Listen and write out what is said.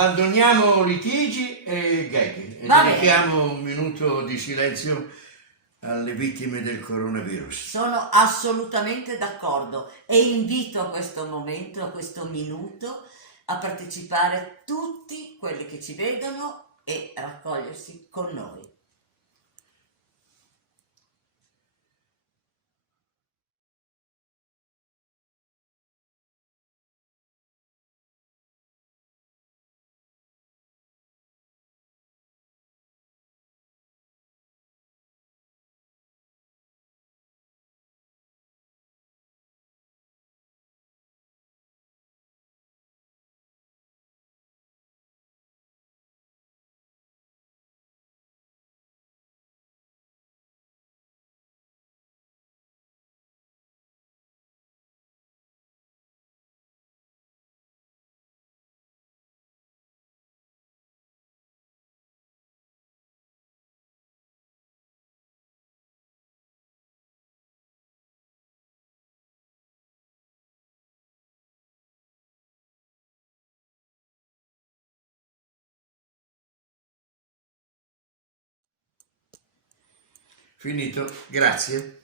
abbandoniamo litigi e gag e Va bene. dedichiamo un minuto di silenzio alle vittime del coronavirus. Sono assolutamente d'accordo e invito a questo momento, a questo minuto, a partecipare tutti quelli che ci vedono e a raccogliersi con noi. Finito, grazie.